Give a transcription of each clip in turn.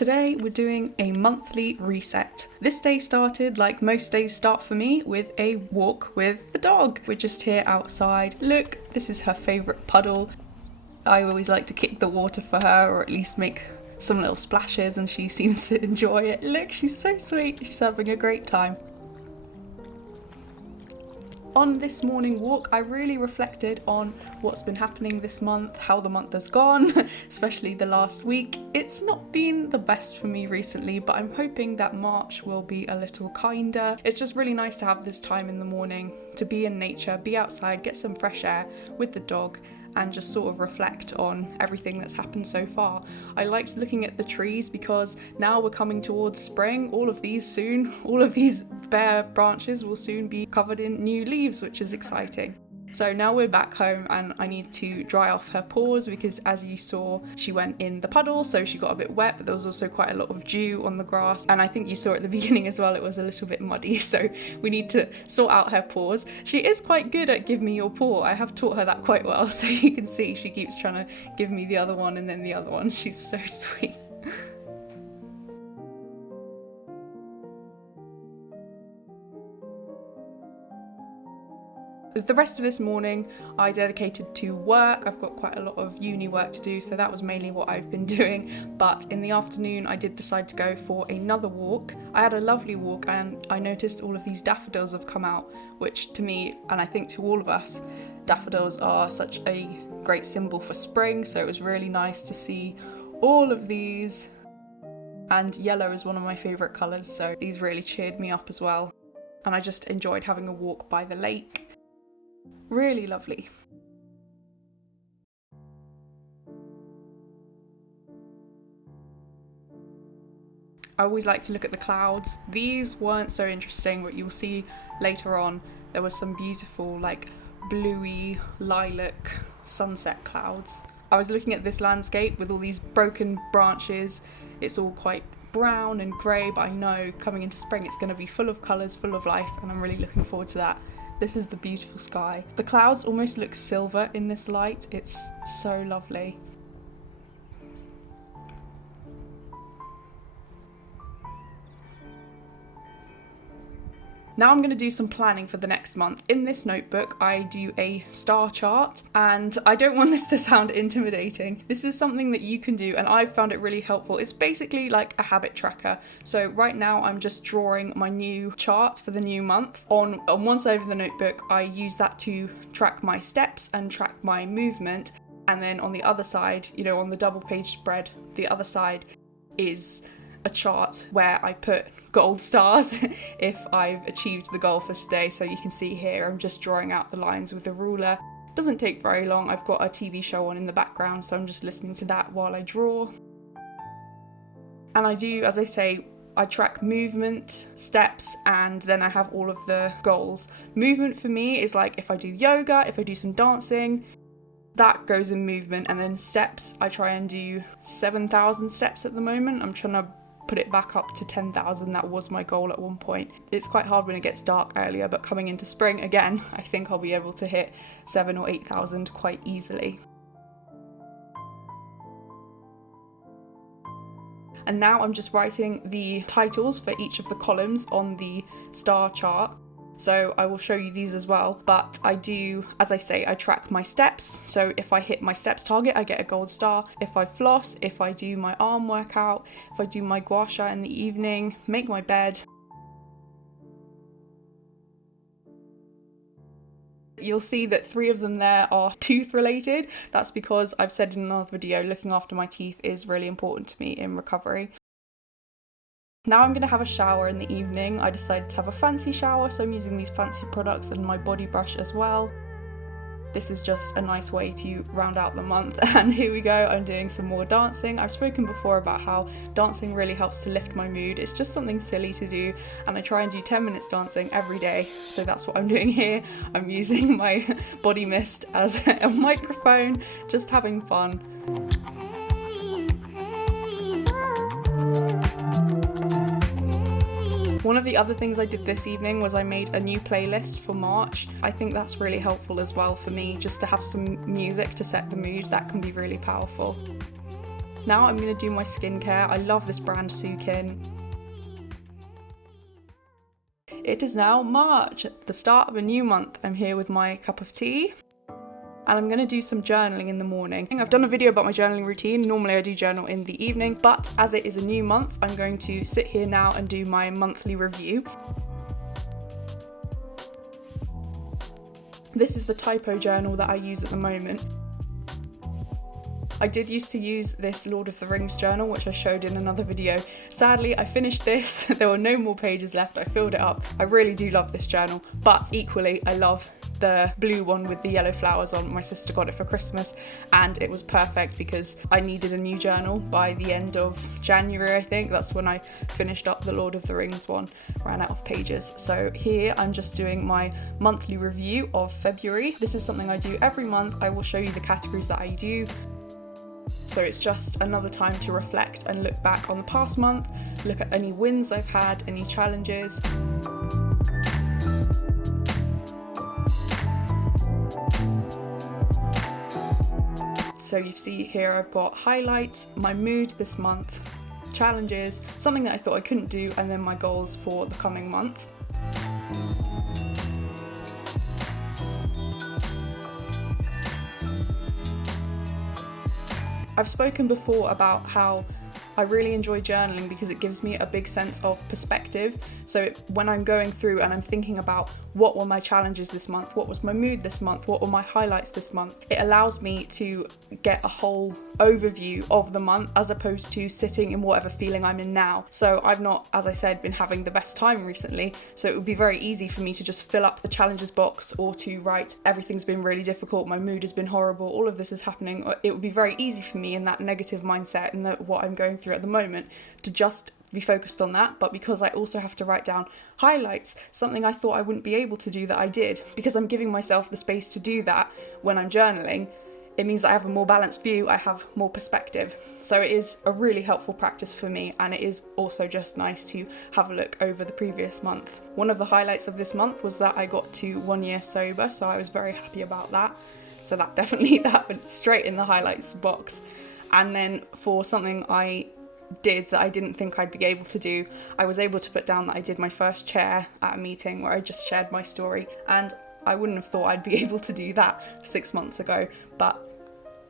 Today we're doing a monthly reset. This day started like most days start for me with a walk with the dog. We're just here outside. Look, this is her favourite puddle. I always like to kick the water for her or at least make some little splashes and she seems to enjoy it. Look, she's so sweet. She's having a great time. On this morning walk, I really reflected on what's been happening this month, how the month has gone, especially the last week. It's not been the best for me recently, but I'm hoping that March will be a little kinder. It's just really nice to have this time in the morning to be in nature, be outside, get some fresh air with the dog, and just sort of reflect on everything that's happened so far. I liked looking at the trees because now we're coming towards spring. All of these bare branches will soon be covered in new leaves, which is exciting. So now we're back home and I need to dry off her paws because, as you saw, she went in the puddle, so she got a bit wet, but there was also quite a lot of dew on the grass, and I think you saw at the beginning as well, it was a little bit muddy, so we need to sort out her paws. She is quite good at give me your paw. I have taught her that quite well, so you can see she keeps trying to give me the other one and then the other one. She's so sweet. The rest of this morning I dedicated to work. I've got quite a lot of uni work to do, so that was mainly what I've been doing. But in the afternoon I did decide to go for another walk. I had a lovely walk and I noticed all of these daffodils have come out, which to me, and I think to all of us, daffodils are such a great symbol for spring, so it was really nice to see all of these. And yellow is one of my favourite colours, so these really cheered me up as well. And I just enjoyed having a walk by the lake. Really lovely. I always like to look at the clouds. These weren't so interesting, but you'll see later on there was some beautiful like bluey lilac sunset clouds. I was looking at this landscape with all these broken branches. It's all quite brown and grey, but I know coming into spring it's going to be full of colours, full of life, and I'm really looking forward to that. This is the beautiful sky. The clouds almost look silver in this light. It's so lovely. Now I'm going to do some planning for the next month. In this notebook, I do a star chart, and I don't want this to sound intimidating. This is something that you can do, and I've found it really helpful. It's basically like a habit tracker. So right now I'm just drawing my new chart for the new month. On one side of the notebook, I use that to track my steps and track my movement. And then on the other side, on the double page spread, the other side is a chart where I put gold stars if I've achieved the goal for today. So you can see here I'm just drawing out the lines with a ruler. Doesn't take very long. I've got a TV show on in the background, so I'm just listening to that while I draw. And I do, as I say, I track movement, steps, and then I have all of the goals. Movement for me is like if I do yoga, if I do some dancing, that goes in movement. And then steps, I try and do 7,000 steps at the moment. I'm trying to put it back up to 10,000. That was my goal at one point. It's quite hard when it gets dark earlier, but coming into spring again, I think I'll be able to hit 7,000 or 8,000 quite easily. And now I'm just writing the titles for each of the columns on the star chart. So I will show you these as well, but I do, as I say, I track my steps. So if I hit my steps target, I get a gold star. If I floss, if I do my arm workout, if I do my gua sha in the evening, make my bed. You'll see that 3 of them there are tooth related. That's because I've said in another video, looking after my teeth is really important to me in recovery. Now I'm going to have a shower in the evening. I decided to have a fancy shower, so I'm using these fancy products and my body brush as well. This is just a nice way to round out the month. And here we go, I'm doing some more dancing. I've spoken before about how dancing really helps to lift my mood. It's just something silly to do, and I try and do 10 minutes dancing every day. So that's what I'm doing here. I'm using my body mist as a microphone, just having fun. One of the other things I did this evening was I made a new playlist for March. I think that's really helpful as well for me, just to have some music to set the mood. That can be really powerful. Now I'm going to do my skincare. I love this brand, Sukin. It is now March, the start of a new month. I'm here with my cup of tea. And I'm going to do some journaling in the morning. I've done a video about my journaling routine. Normally I do journal in the evening, but as it is a new month, I'm going to sit here now and do my monthly review. This is the typo journal that I use at the moment. I did used to use this Lord of the Rings journal, which I showed in another video. Sadly, I finished this. There were no more pages left. I filled it up. I really do love this journal, but equally, I love the blue one with the yellow flowers on. My sister got it for Christmas and it was perfect because I needed a new journal by the end of January, I think. That's when I finished up the Lord of the Rings one, ran out of pages. So here I'm just doing my monthly review of February. This is something I do every month. I will show you the categories that I do. So it's just another time to reflect and look back on the past month, look at any wins I've had, any challenges. So you see here I've got highlights, my mood this month, challenges, something that I thought I couldn't do, and then my goals for the coming month. I've spoken before about how I really enjoy journaling because it gives me a big sense of perspective. So when I'm going through and I'm thinking about what were my challenges this month, what was my mood this month, what were my highlights this month, it allows me to get a whole overview of the month as opposed to sitting in whatever feeling I'm in now. So I've not, as I said, been having the best time recently, so it would be very easy for me to just fill up the challenges box or to write everything's been really difficult, my mood has been horrible, all of this is happening. It would be very easy for me in that negative mindset and what I'm going through at the moment to just be focused on that. But because I also have to write down highlights, something I thought I wouldn't be able to do that I did, because I'm giving myself the space to do that when I'm journaling, it means that I have a more balanced view, I have more perspective. So it is a really helpful practice for me, and it is also just nice to have a look over the previous month. One of the highlights of this month was that I got to 1 year sober, so I was very happy about that. So that went straight in the highlights box. And then for something I did that I didn't think I'd be able to do, I was able to put down that I did my first chair at a meeting where I just shared my story, and I wouldn't have thought I'd be able to do that 6 months ago, but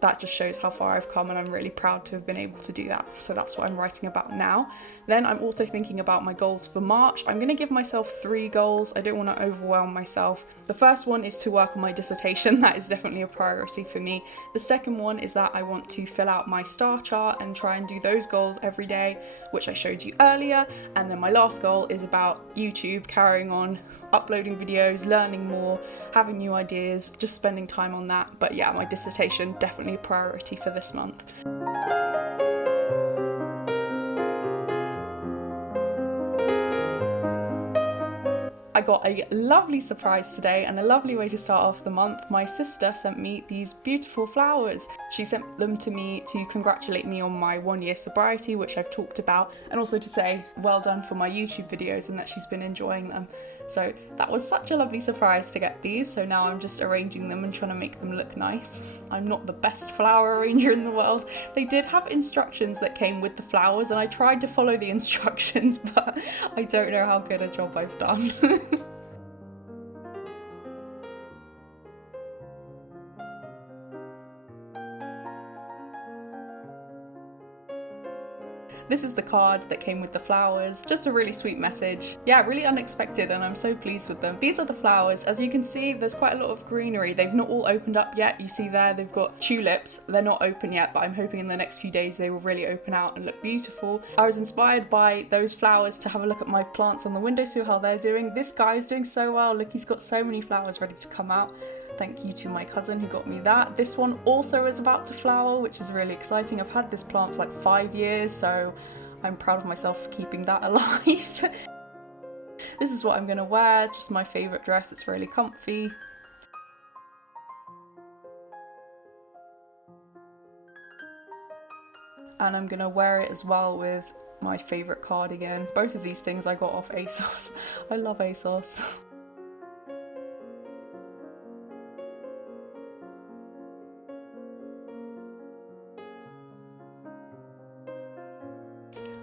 that just shows how far I've come, and I'm really proud to have been able to do that. So that's what I'm writing about now. Then I'm also thinking about my goals for March. I'm going to give myself 3 goals. I don't want to overwhelm myself. The first one is to work on my dissertation. That is definitely a priority for me. The second one is that I want to fill out my star chart and try and do those goals every day, which I showed you earlier. And then my last goal is about YouTube, carrying on uploading videos, learning more, having new ideas, just spending time on that. But yeah, my dissertation definitely a priority for this month. I got a lovely surprise today, and a lovely way to start off the month. My sister sent me these beautiful flowers. She sent them to me to congratulate me on my 1 year sobriety, which I've talked about, and also to say well done for my YouTube videos and that she's been enjoying them. So that was such a lovely surprise to get these, so now I'm just arranging them and trying to make them look nice. I'm not the best flower arranger in the world. They did have instructions that came with the flowers, and I tried to follow the instructions, but I don't know how good a job I've done. This is the card that came with the flowers. Just a really sweet message. Yeah, really unexpected, and I'm so pleased with them. These are the flowers. As you can see, there's quite a lot of greenery. They've not all opened up yet. You see there, they've got tulips. They're not open yet, but I'm hoping in the next few days they will really open out and look beautiful. I was inspired by those flowers to have a look at my plants on the windowsill, how they're doing. This guy's doing so well. Look, he's got so many flowers ready to come out. Thank you to my cousin who got me that. This one also is about to flower, which is really exciting. I've had this plant for like 5 years, so I'm proud of myself for keeping that alive. This is what I'm gonna wear, just my favourite dress. It's really comfy. And I'm gonna wear it as well with my favourite cardigan. Both of these things I got off ASOS. I love ASOS.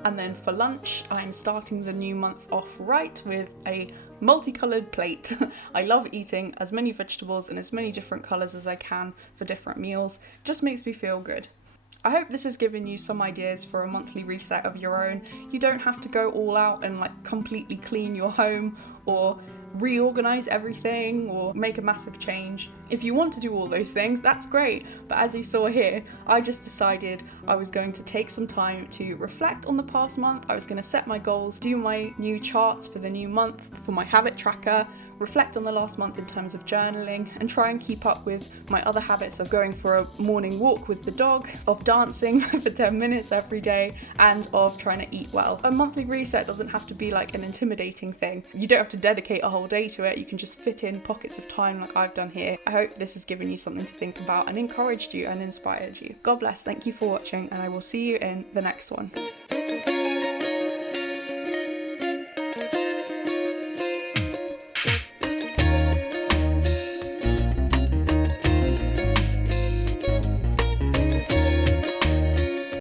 And then for lunch, I'm starting the new month off right with a multicolored plate. I love eating as many vegetables in as many different colors as I can for different meals. Just makes me feel good. I hope this has given you some ideas for a monthly reset of your own. You don't have to go all out and like completely clean your home or reorganize everything or make a massive change. If you want to do all those things, that's great, but as you saw here, I just decided I was going to take some time to reflect on the past month. I was going to set my goals, do my new charts for the new month for my habit tracker, reflect on the last month in terms of journaling, and try and keep up with my other habits of going for a morning walk with the dog, of dancing for 10 minutes every day, and of trying to eat well. A monthly reset doesn't have to be like an intimidating thing. You don't have to dedicate a whole day to it. You can just fit in pockets of time like I've done here. I hope this has given you something to think about and encouraged you and inspired you. God bless, thank you for watching, and I will see you in the next one.